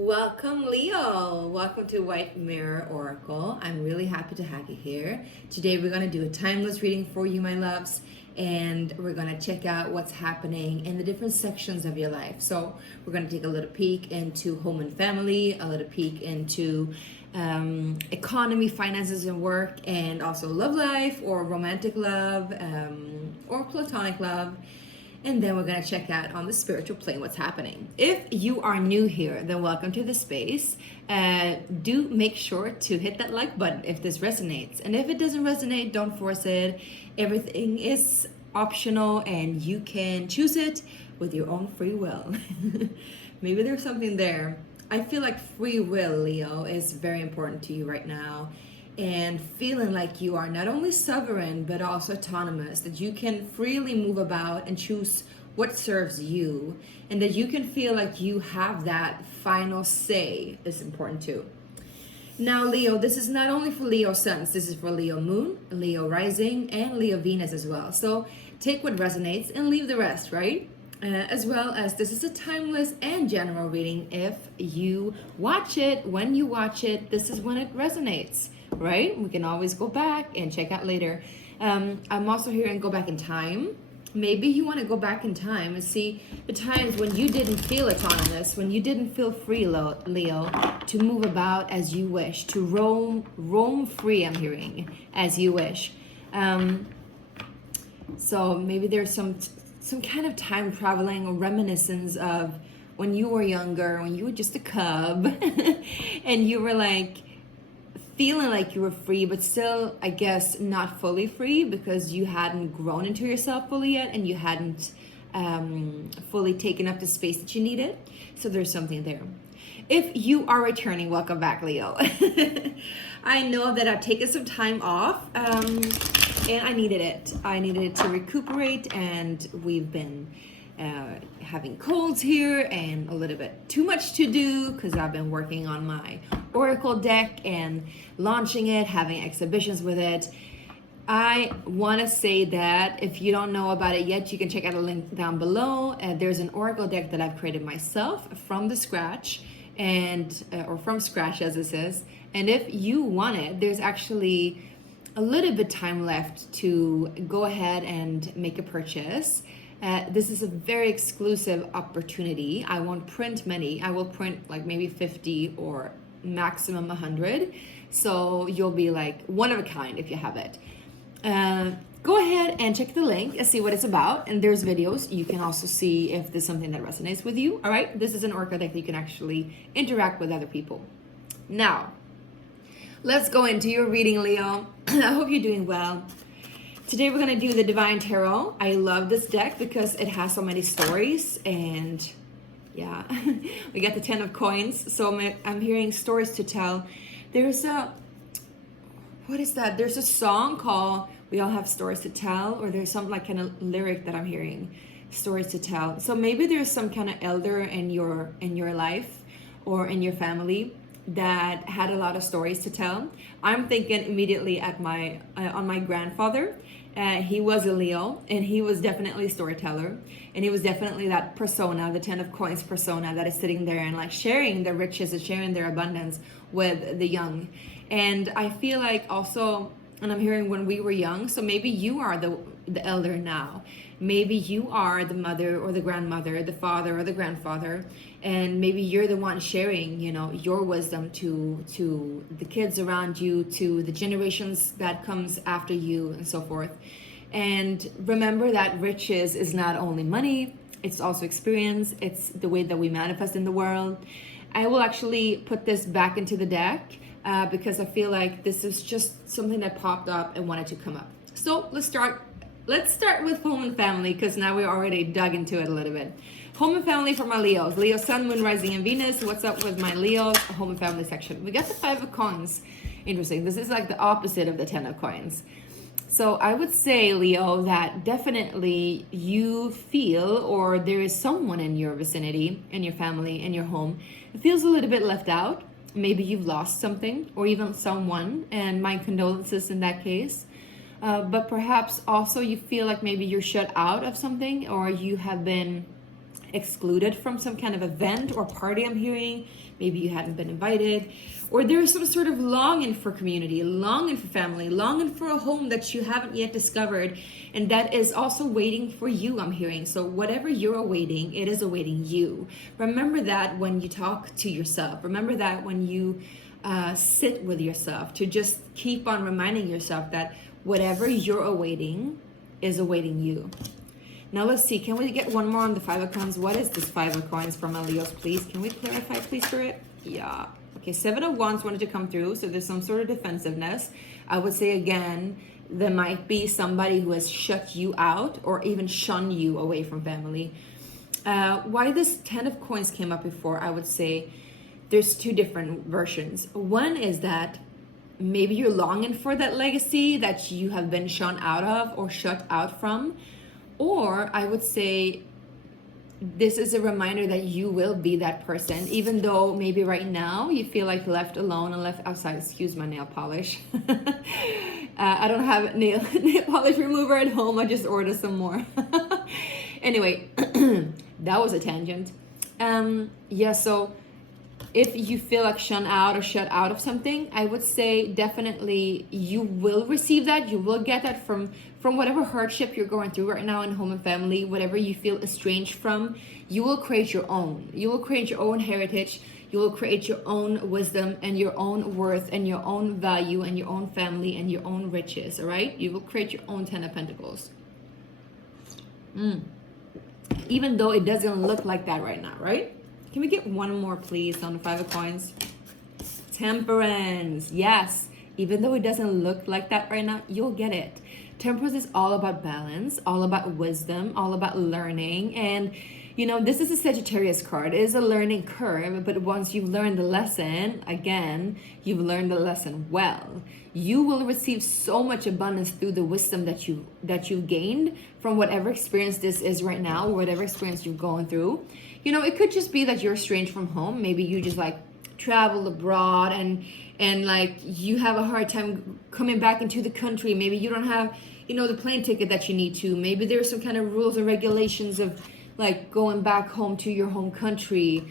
Welcome, Leo. Welcome to White Mirror Oracle. I'm really happy to have you here. Today we're going to do a timeless reading for you, my loves, and we're going to check out what's happening in the different sections of your life. So we're going to take a little peek into home and family, a little peek into economy, finances, and work, and also love life or romantic love or platonic love. And then we're going to check out on the spiritual plane what's happening. If you are new here, then welcome to the space. Do make sure to hit that like button if this resonates. And if it doesn't resonate, don't force it. Everything is optional and you can choose it with your own free will. Maybe there's something there. I feel like free will, Leo, is very important to you right now. And feeling like you are not only sovereign but also autonomous, that you can freely move about and choose what serves you, and that you can feel like you have that final say is important too. Now, Leo, this is not only for Leo Suns, this is for Leo Moon, Leo Rising, and Leo Venus as well. So take what resonates and leave the rest, right? As well as this is a timeless and general reading. If you watch it, when you watch it, this is when it resonates, right? We can always go back and check out later. I'm also hearing go back in time. Maybe you want to go back in time and see the times when you didn't feel autonomous, when you didn't feel free, Leo, to move about as you wish, to roam free, I'm hearing, as you wish. So maybe there's some kind of time traveling or reminiscence of when you were younger, when you were just a cub and you were like feeling like you were free, but still, I guess, not fully free because you hadn't grown into yourself fully yet and you hadn't fully taken up the space that you needed. So there's something there. If you are returning, welcome back, Leo. I know that I've taken some time off and I needed it. I needed it to recuperate, and we've been having colds here and a little bit too much to do because I've been working on my Oracle deck and launching it, having exhibitions with it. I want to say that if you don't know about it yet, you can check out a link down below. There's an Oracle deck that I've created myself from the scratch, and or from scratch as it says. And if you want it, there's actually a little bit time left to go ahead and make a purchase. This is a very exclusive opportunity. I won't print many. I will print like maybe 50 or maximum 100. So you'll be like one of a kind if you have it. Go ahead and check the link and see what it's about. And there's videos. You can also see if there's something that resonates with you. All right. This is an Oracle deck that you can actually interact with other people. Now, let's go into your reading, Leo. I hope you're doing well. Today we're going to do the Divine Tarot. I love this deck because it has so many stories, and yeah, we got the 10 of coins. So I'm hearing stories to tell. There's a, what is that? There's a song called We All Have Stories to Tell, or there's some like kind of lyric that I'm hearing, stories to tell. So maybe there's some kind of elder in your life or in your family that had a lot of stories to tell. I'm thinking immediately at on my grandfather. He was a Leo, and he was definitely a storyteller, and he was definitely that persona, the 10 of coins persona that is sitting there and like sharing their riches and sharing their abundance with the young. And I feel like also, and I'm hearing when we were young, so maybe you are the elder now. Maybe you are the mother or the grandmother, the father or the grandfather, and maybe you're the one sharing, your wisdom to the kids around you, to the generations that comes after you, and so forth. And remember that riches is not only money, it's also experience. It's the way that we manifest in the world. I will actually put this back into the deck because I feel like this is just something that popped up and wanted to come up. So let's start with home and family, because now we already dug into it a little bit. Home and family for my Leos. Leo, Sun, Moon, Rising, and Venus. What's up with my Leos? Home and family section. We got the 5 of coins. Interesting. This is like the opposite of the 10 of coins. So I would say, Leo, that definitely you feel, or there is someone in your vicinity, in your family, in your home, it feels a little bit left out. Maybe you've lost something or even someone, and my condolences in that case. But perhaps also you feel like maybe you're shut out of something, or you have been excluded from some kind of event or party, I'm hearing. Maybe you hadn't been invited, or there's some sort of longing for community, longing for family, longing for a home that you haven't yet discovered, and that is also waiting for you, I'm hearing. So whatever you're awaiting, it is awaiting you. Remember that when you talk to yourself. Remember that when you sit with yourself, to just keep on reminding yourself that whatever you're awaiting is awaiting you. Now let's see, can we get one more on the Five of Coins? What is this Five of Coins from Leos, please? Can we clarify, please, Spirit? Yeah. Okay, Seven of Wands wanted to come through, so there's some sort of defensiveness. I would say, again, there might be somebody who has shut you out or even shunned you away from family. Why this Ten of Coins came up before, I would say there's two different versions. One is that maybe you're longing for that legacy that you have been shunned out of or shut out from. Or I would say this is a reminder that you will be that person, even though maybe right now you feel like left alone and left outside. Excuse my nail polish. I don't have nail polish remover at home. I just ordered some more. Anyway, that was a tangent. Yeah, so if you feel like shunned out or shut out of something, I would say definitely you will receive that. You will get that from whatever hardship you're going through right now in home and family, whatever you feel estranged from, you will create your own. You will create your own heritage. You will create your own wisdom and your own worth and your own value and your own family and your own riches, all right? You will create your own Ten of Pentacles. Even though it doesn't look like that right now, right? Can we get one more, please, on the Five of Coins? Temperance. Yes. Even though it doesn't look like that right now, you'll get it. Temperance is all about balance, all about wisdom, all about learning. And, you know, this is a Sagittarius card. It is a learning curve, but once you've learned the lesson, again, you've learned the lesson well. You will receive so much abundance through the wisdom that you've gained from whatever experience this is right now, whatever experience you're going through. You know, it could just be that you're estranged from home. Maybe you just like travel abroad and like you have a hard time coming back into the country. Maybe you don't have, you know, the plane ticket that you need to. Maybe there's some kind of rules and regulations of like going back home to your home country.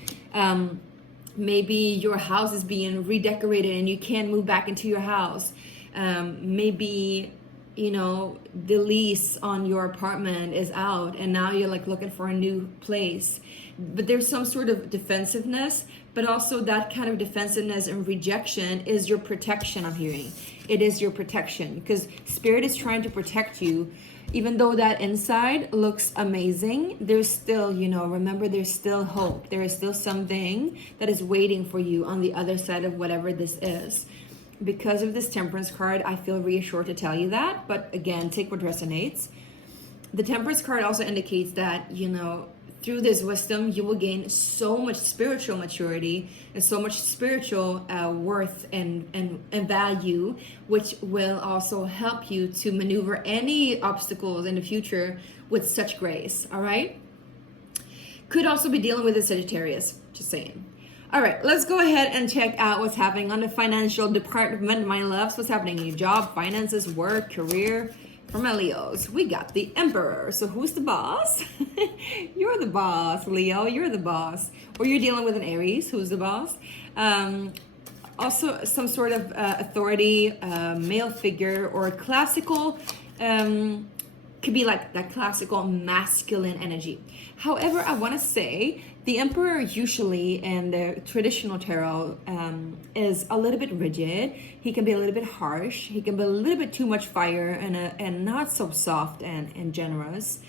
Maybe your house is being redecorated and you can't move back into your house. Maybe, you know, the lease on your apartment is out and now you're like looking for a new place. But there's some sort of defensiveness, but also that kind of defensiveness and rejection is your protection, I'm hearing. It is your protection because Spirit is trying to protect you. Even though that inside looks amazing, there's still, you know, remember there's still hope. There is still something that is waiting for you on the other side of whatever this is. Because of this Temperance card, I feel reassured to tell you that. But again, take what resonates. The Temperance card also indicates that, you know, through this wisdom, you will gain so much spiritual maturity and so much spiritual worth and value, which will also help you to maneuver any obstacles in the future with such grace, all right? Could also be dealing with a Sagittarius, just saying. All right, let's go ahead and check out what's happening on the financial department, my loves. What's happening in your job, finances, work, career? For my Leos, we got the Emperor. So who's the boss? You're the boss, Leo. You're the boss. Or you're dealing with an Aries. Who's the boss? Also, some sort of authority, male figure, or classical, could be like that classical masculine energy. However, I want to say the Emperor usually in the traditional tarot is a little bit rigid. He can be a little bit harsh. He can be a little bit too much fire and not so soft and generous.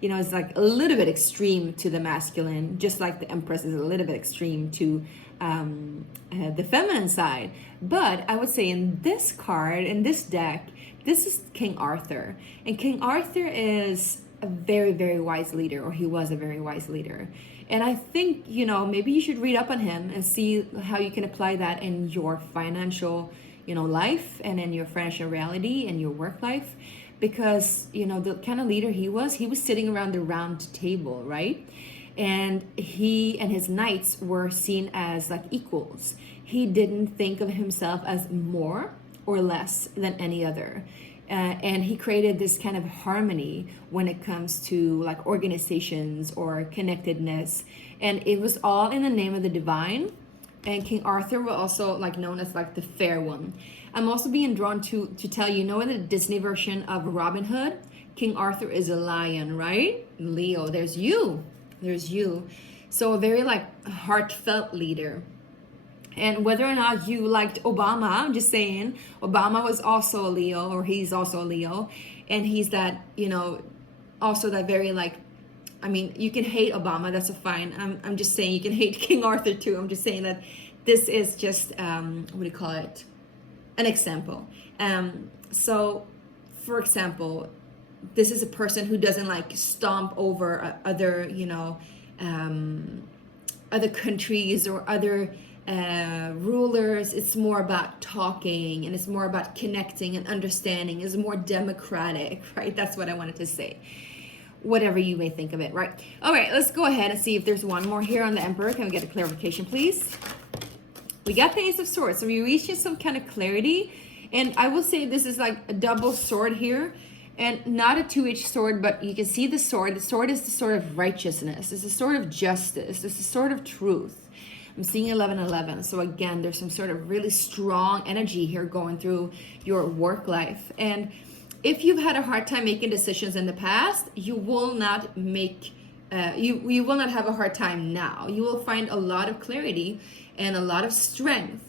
You know, it's like a little bit extreme to the masculine, just like the Empress is a little bit extreme to the feminine side. But I would say in this card, in this deck, this is King Arthur. And King Arthur is a very, very wise leader, or he was a very wise leader. And I think, you know, maybe you should read up on him and see how you can apply that in your financial, you know, life and in your financial reality and your work life. Because, you know, the kind of leader he was sitting around the round table, right? And he and his knights were seen as like equals. He didn't think of himself as more or less than any other. And he created this kind of harmony when it comes to like organizations or connectedness, and it was all in the name of the divine. And King Arthur was also like known as like the fair one. I'm also being drawn to tell you, in the Disney version of Robin Hood, King Arthur is a lion, right? Leo, there's you. So a very like heartfelt leader. And whether or not you liked Obama, I'm just saying, Obama was also a Leo, or he's also a Leo. And he's that, also that very like, I mean, you can hate Obama, that's fine. I'm just saying you can hate King Arthur too. I'm just saying that this is just, what do you call it? An example. So, for example, this is a person who doesn't like stomp over other, other countries or other rulers. It's more about talking, and it's more about connecting and understanding. It's more democratic, right? That's what I wanted to say. Whatever you may think of it, right? All right, let's go ahead and see if there's one more here on the Emperor. Can we get a clarification, please? We got the Ace of Swords, so we're reaching some kind of clarity. And I will say this is like a double sword here, and not a two-edged sword, but you can see the sword. The sword is the sword of righteousness. It's the sword of justice. It's the sword of truth. I'm seeing 1111. So again, there's some sort of really strong energy here going through your work life. And if you've had a hard time making decisions in the past, you will not make, you will not have a hard time now. You will find a lot of clarity and a lot of strength.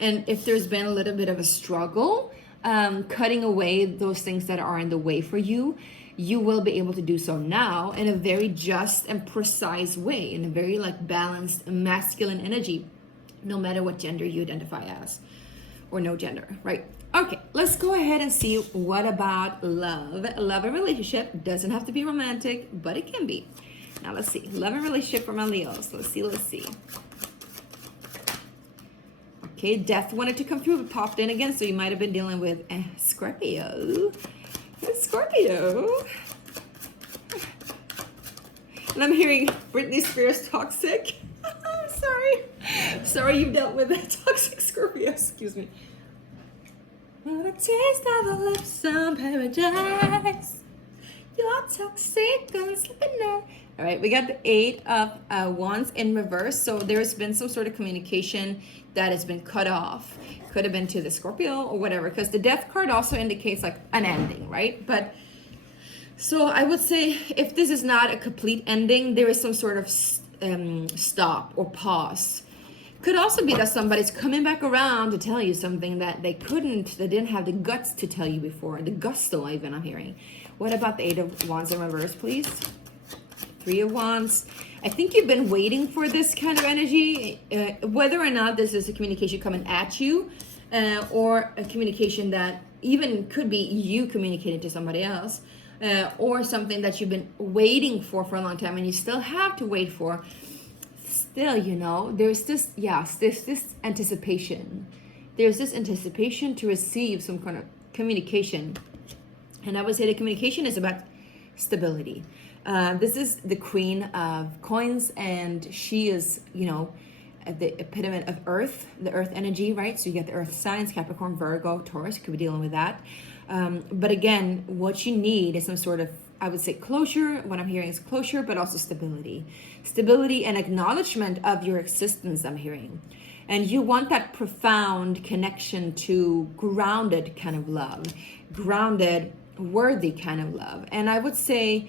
And if there's been a little bit of a struggle, cutting away those things that are in the way for you, you will be able to do so now in a very just and precise way, in a very like balanced masculine energy, no matter what gender you identify as, or no gender, right? Okay, let's go ahead and see what about love. Love and relationship doesn't have to be romantic, but it can be. Now let's see, love and relationship for my Leos. Let's see. Okay, death wanted to come through, but popped in again, so you might have been dealing with Scorpio. Scorpio. And I'm hearing Britney Spears toxic. Sorry you've dealt with a toxic Scorpio, excuse me. What a taste of a love some paradise. You're toxic, gonna slip in there. All right, we got the 8 of Wands in reverse. So there's been some sort of communication that has been cut off. Could have been to the Scorpio or whatever, because the Death card also indicates like an ending, right? But so I would say if this is not a complete ending, there is some sort of stop or pause. Could also be that somebody's coming back around to tell you something that they didn't have the guts to tell you before. The gusto even I'm hearing. What about the 8 of Wands in reverse, please? 3 of Wands. I think you've been waiting for this kind of energy, whether or not this is a communication coming at you, or a communication that even could be you communicating to somebody else, or something that you've been waiting for a long time and you still have to wait for. Still, there's this anticipation. There's this anticipation to receive some kind of communication. And I would say the communication is about stability. This is the Queen of Coins, and she is, the epitome of Earth, the Earth energy, right? So you get the Earth signs, Capricorn, Virgo, Taurus, could be dealing with that. But again, what you need is some sort of, I would say, closure. What I'm hearing is closure, but also stability. Stability and acknowledgement of your existence, I'm hearing. And you want that profound connection to grounded kind of love, grounded, worthy kind of love. And I would say,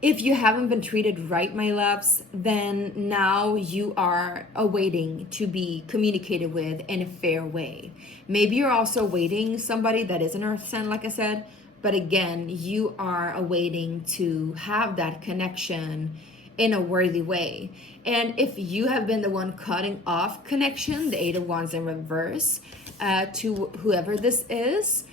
if you haven't been treated right, my loves, then now you are awaiting to be communicated with in a fair way. Maybe you're also awaiting somebody that is an earth sign, like I said, but again, you are awaiting to have that connection in a worthy way. And if you have been the one cutting off connection, the 8 of Wands in reverse, to whoever this is,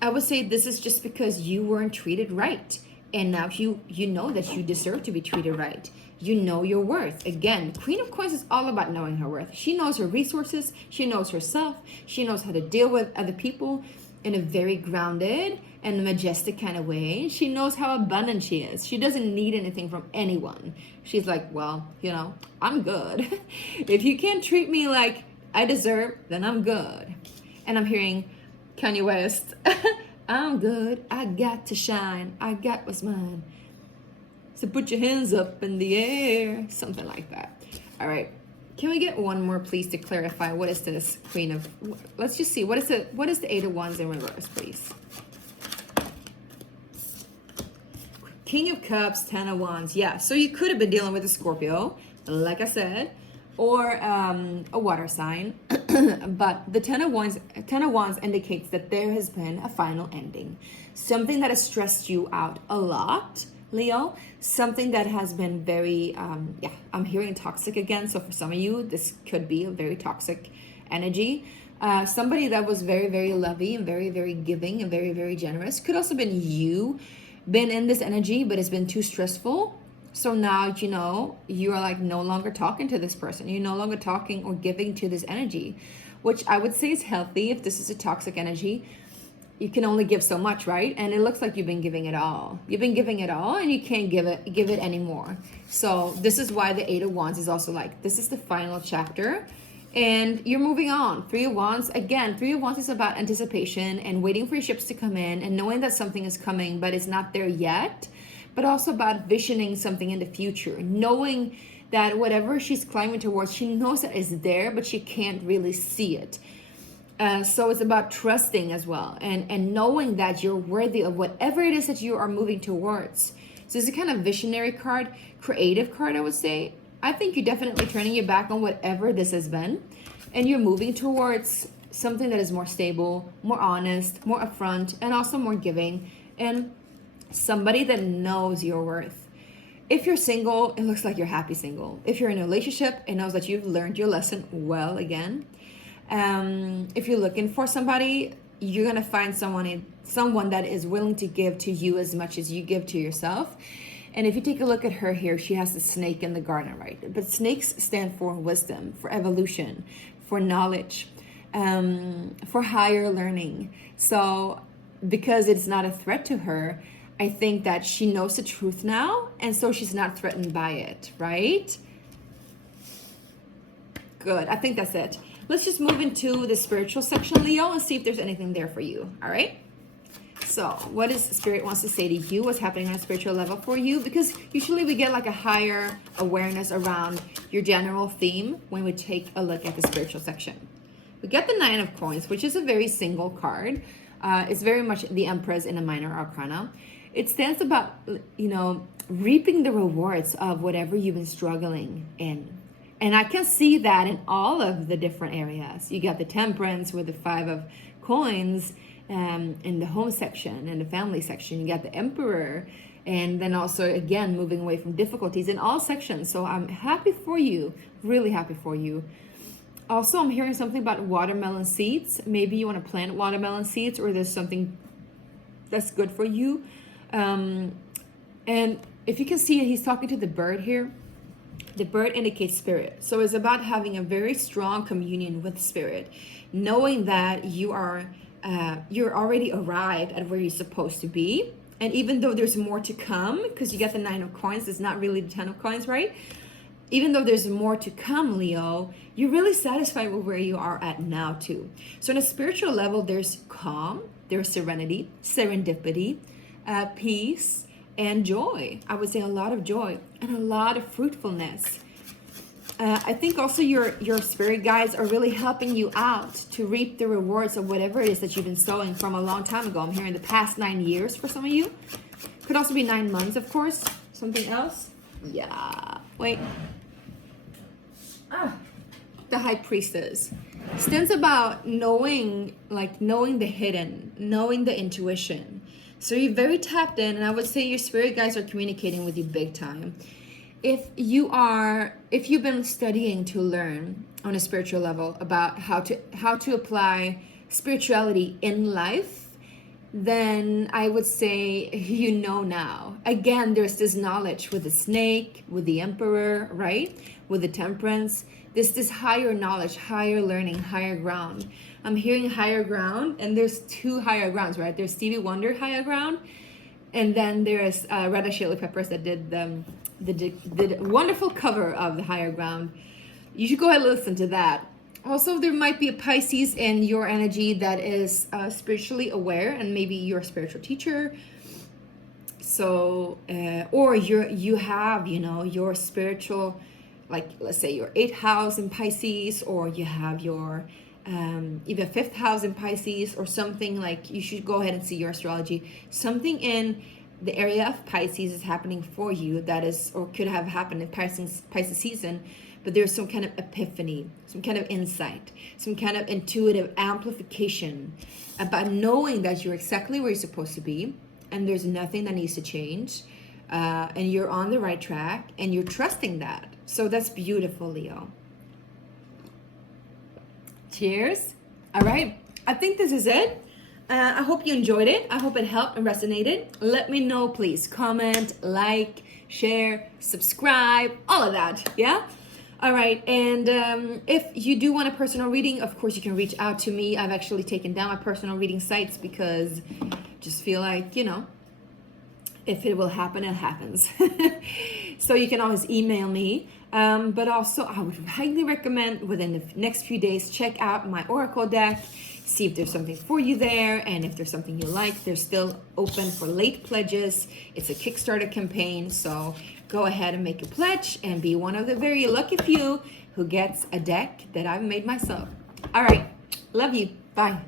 I would say this is just because you weren't treated right. And now you know that you deserve to be treated right. You know your worth. Again, Queen of Coins is all about knowing her worth. She knows her resources. She knows herself. She knows how to deal with other people in a very grounded and majestic kind of way. She knows how abundant she is. She doesn't need anything from anyone. She's like, well, I'm good. If you can't treat me like I deserve, then I'm good. And I'm hearing Kanye West, I'm good. I got to shine. I got what's mine. So put your hands up in the air. Something like that. All right. Can we get one more, please, to clarify what is this Queen of... Let's just see. What is the Eight of Wands in reverse, please? King of Cups, Ten of Wands. Yeah, so you could have been dealing with a Scorpio, like I said, or a water sign. But the Ten of Wands indicates that there has been a final ending. Something that has stressed you out a lot, Leo. Something that has been very, I'm hearing toxic again. So for some of you, this could be a very toxic energy. Somebody that was very, very loving and very, very giving and very, very generous. Could also been you been in this energy, but it's been too stressful. So now, you know, you are like no longer talking to this person. You're no longer talking or giving to this energy, which I would say is healthy. If this is a toxic energy, you can only give so much, right? And it looks like you've been giving it all. You've been giving it all and you can't give it anymore. So this is why the Eight of Wands is also like, this is the final chapter and you're moving on. Three of Wands, again, Three of Wands is about anticipation and waiting for your ships to come in and knowing that something is coming, but it's not there yet. But also about visioning something in the future, knowing that whatever she's climbing towards, she knows that it's there, but she can't really see it. So it's about trusting as well and knowing that you're worthy of whatever it is that you are moving towards. So it's a kind of visionary card, creative card, I would say. I think you're definitely turning your back on whatever this has been and you're moving towards something that is more stable, more honest, more upfront, and also more giving. And somebody that knows your worth. If you're single, it looks like you're happy single. If you're in a relationship, it knows that you've learned your lesson well again. If you're looking for somebody, you're gonna find someone that is willing to give to you as much as you give to yourself. And if you take a look at her here, she has the snake in the garden, right? But snakes stand for wisdom, for evolution, for knowledge, for higher learning. So because it's not a threat to her, I think that she knows the truth now, and so she's not threatened by it, right? Good, I think that's it. Let's just move into the spiritual section, Leo, and see if there's anything there for you, all right? So what is Spirit wants to say to you? What's happening on a spiritual level for you? Because usually we get like a higher awareness around your general theme when we take a look at the spiritual section. We get the Nine of Coins, which is a very single card. It's very much the Empress in a minor arcana. It stands about, you know, reaping the rewards of whatever you've been struggling in. And I can see that in all of the different areas. You got the Temperance with the Five of Coins in the home section and the family section. You got the Emperor. And then also, again, moving away from difficulties in all sections. So I'm happy for you, really happy for you. Also, I'm hearing something about watermelon seeds. Maybe you want to plant watermelon seeds or there's something that's good for you. And if you can see, he's talking to the bird here. The bird indicates spirit. So it's about having a very strong communion with spirit, knowing that you're already arrived at where you're supposed to be. And even though there's more to come, because you get the Nine of Coins, it's not really the Ten of Coins, right? Even though there's more to come, Leo, you're really satisfied with where you are at now too. So on a spiritual level, there's calm, there's serenity, serendipity, peace, and joy. I would say a lot of joy and a lot of fruitfulness. I think also your spirit guides are really helping you out to reap the rewards of whatever it is that you've been sowing from a long time ago. I'm hearing the past 9 years for some of you. Could also be 9 months, of course. Something else? Yeah. Wait. The High Priestess stands about knowing the hidden, knowing the intuition. So you're very tapped in, and I would say your spirit guides are communicating with you big time. If you've been studying to learn on a spiritual level about how to apply spirituality in life, then I would say you know now. Again, there's this knowledge with the snake, with the Emperor, right? With the Temperance. There's this higher knowledge, higher learning, higher ground. I'm hearing higher ground, and there's 2 higher grounds, right? There's Stevie Wonder higher ground, and then there's Red Hot Chili Peppers that did the wonderful cover of the higher ground. You should go ahead and listen to that. Also, there might be a Pisces in your energy that is spiritually aware, and maybe you're a spiritual teacher. So, or you have, you know, your spiritual, like let's say your 8th house in Pisces, or you have your even 5th house in Pisces, or something. Like, you should go ahead and see your astrology. Something in the area of Pisces is happening for you that is, or could have happened in Pisces season. But there's some kind of epiphany, some kind of insight, some kind of intuitive amplification about knowing that you're exactly where you're supposed to be, and there's nothing that needs to change, and you're on the right track, and you're trusting that. So that's beautiful, Leo. Cheers. All right. I think this is it. I hope you enjoyed it. I hope it helped and resonated. Let me know, please. Comment, like, share, subscribe, all of that. Yeah? All right. And if you do want a personal reading, of course, you can reach out to me. I've actually taken down my personal reading sites because I just feel like, you know, if it will happen, it happens. So you can always email me. But also, I would highly recommend within the next few days, check out my Oracle deck, see if there's something for you there, and if there's something you like. They're still open for late pledges. It's a Kickstarter campaign, so go ahead and make a pledge and be one of the very lucky few who gets a deck that I've made myself. All right, love you. Bye.